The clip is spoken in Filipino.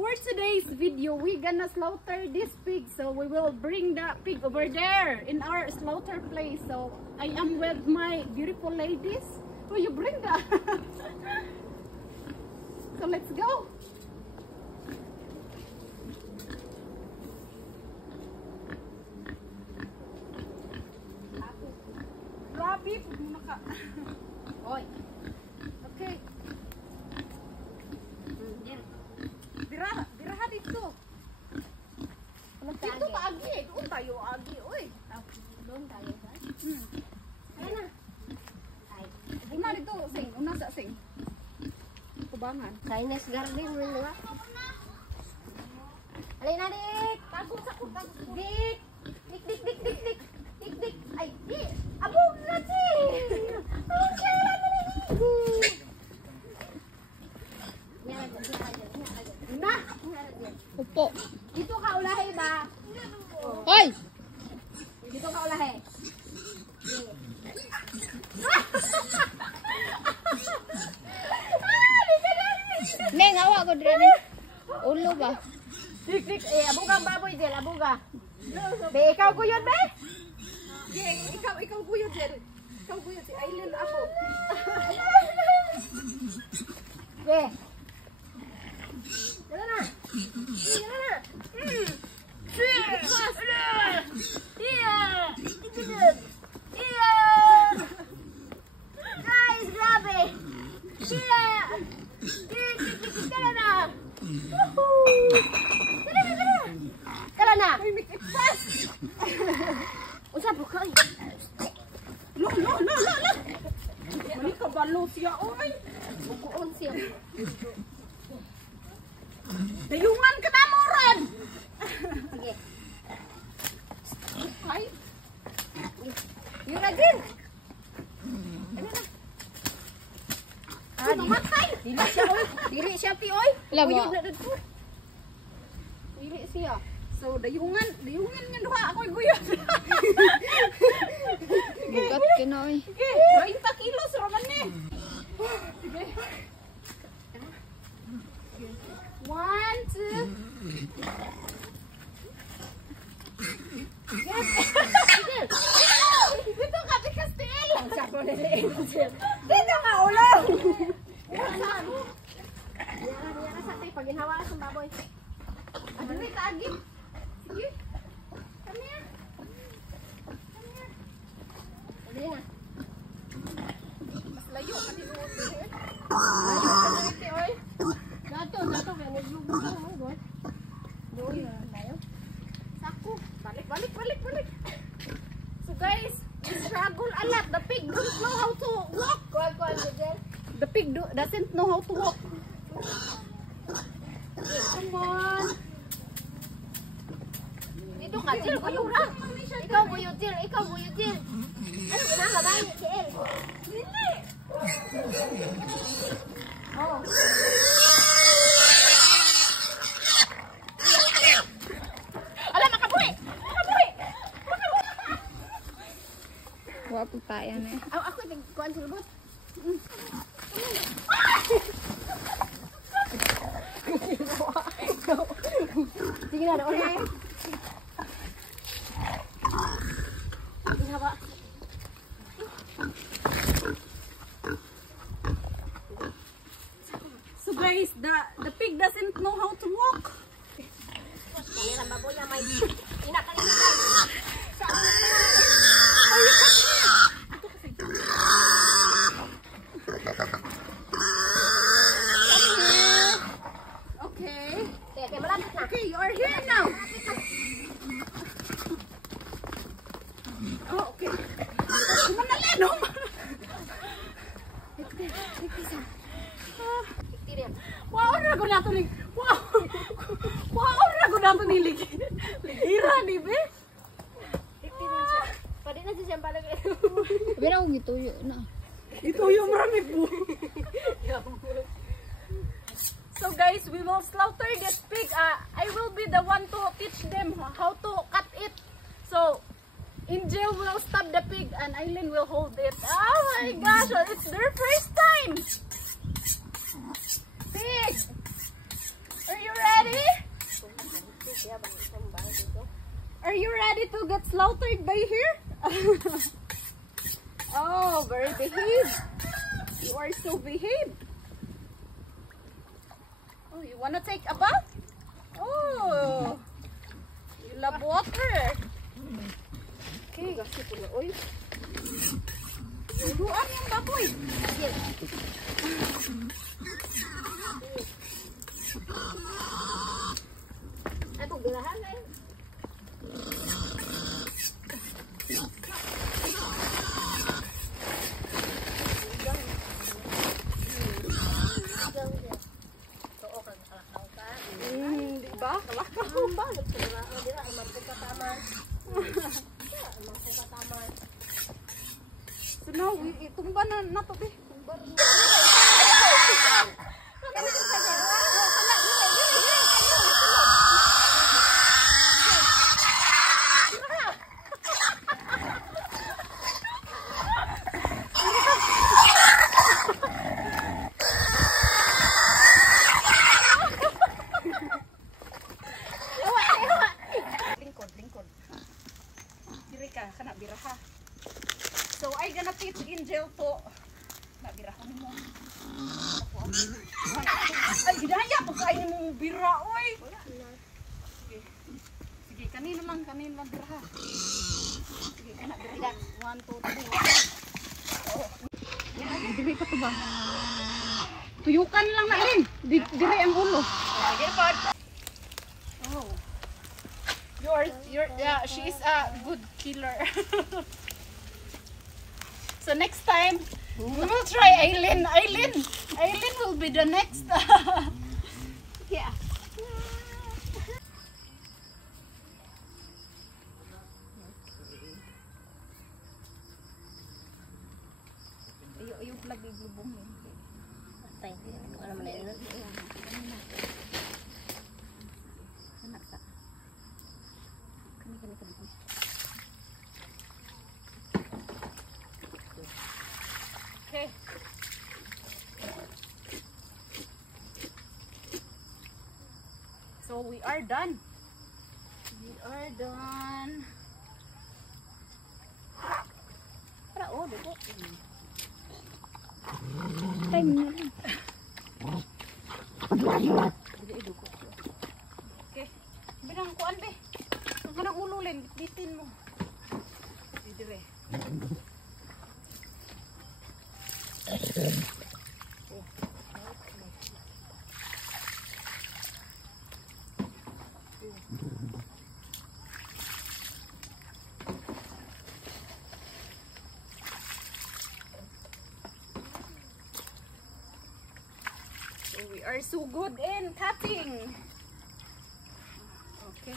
for today's video, we gonna slaughter this pig. So we will bring the pig over there in our slaughter place. So I am with my beautiful ladies. Will you bring that? So let's go. Grabe, pag muna ka. Oy. Okay. Biraha dito. Dito ta agi. Doon tayo agi. Uy. Doon tayo ba? Ayan na. Ay. Una dito. Sing. Una sa sing. Kubangan. Chinese garden. Diba? Alay na, Dik. Tagos ako. Dik. Dik, dik, dik, dik, dik. Dik, dik. Ay, dik. Abog na, Dik. Abog siya lang na, Dik. Na. Upo. Dito ka ulahe ba? Hoy. Dito ka ulahe. Neng, awa ko dire neng. Ulo ba? Dik dik abugang baboy del, abuga. Be ikaw kuyod be? Ikaw kuyod del. Ikaw kuyod si Aileen ako. Be. Dala na. Dala na. Iya. Guys, grabe. Iya. Dala na. Dala na. Uy, make it fast. Usap ko kay. Lo. Mali ka balo siya, oy. Bukuon siya. Dayungan ka na mo ron! Sige. Ay. Yun na din. Ano na? Ah, matay. Dili siya, oy. Dili siya, pi, oy. Uyod na dito. Dili siya. So, dayungan nga duha. Ako'y guyod. Bugat ka na, oy. Sige, 30 kilos, raman ni. Sige. 1, 2. Dito ka, Kastil! Dito ka, ulo! Diyan sa tayo, pag ginawa sa baboy. Ano rin, taagin? Sige. Kami yan. Dali na. Mas layo, katinuot. Dato, kaya naglubog ka mo, boy. Doon na tayo. Sako. Balik. So guys, we struggle a lot. The pig don't know how to walk. The pig doesn't know how to walk. Come on. Dito ka, Jill. Ikaw buyod, Jill. Ano ba na ba? Jill. Dili. Oh. Wapo pa yan eh. Ako nagkuhan sa lubot. Sige na, doon na yun. Sige ba? So guys, the pig doesn't know how to walk. Kaya lang baboy na may inakalimitan. Okay, you are here now. Oh, okay. Kumanali, no? Wow, rago na ito. Wow, rago na ito nilig. Ligira, di ba? Pwede na siya siyang palag. Sabi na akong ituyo na. Ituyo, marami po. So guys, we will slaughter this pig. I will be the one to teach them how to cut it. So, Angel will stab the pig and Aileen will hold it. Oh my gosh, it's their first time. Pig, are you ready? Are you ready to get slaughtered by here? Oh, very behaved. You are so behaved. Oh, you wanna take a bath? Oh, you love water. Okay. Luan yung baboy. Ano, gulahan eh. Diba? Kalakaw ba? So now, itumba na nato be. Tumba na. So I gonna teach Angel to nabirahan mo. Ay gidaya pag kain mo bira oy. Sige. Sige kanino lang biraha. Sige kana bira 1 2 3. Oh. Dili pa to ba? Tuyukan lang na rin. Dire ang ulo. Sige pod. Oh. Yeah, she is a good killer. So next time, we will try Aileen. Aileen will be the next. Yeah. Ayaw lagi glubong yun. Tay, ano man yun? Anak sa. Kani. Okay. So we are done. Para oh, dugo. Time na lang. Okay. Binang kuan be. Ang kanang ulo len, bitin mo. Dire. We are so good in cutting. Okay.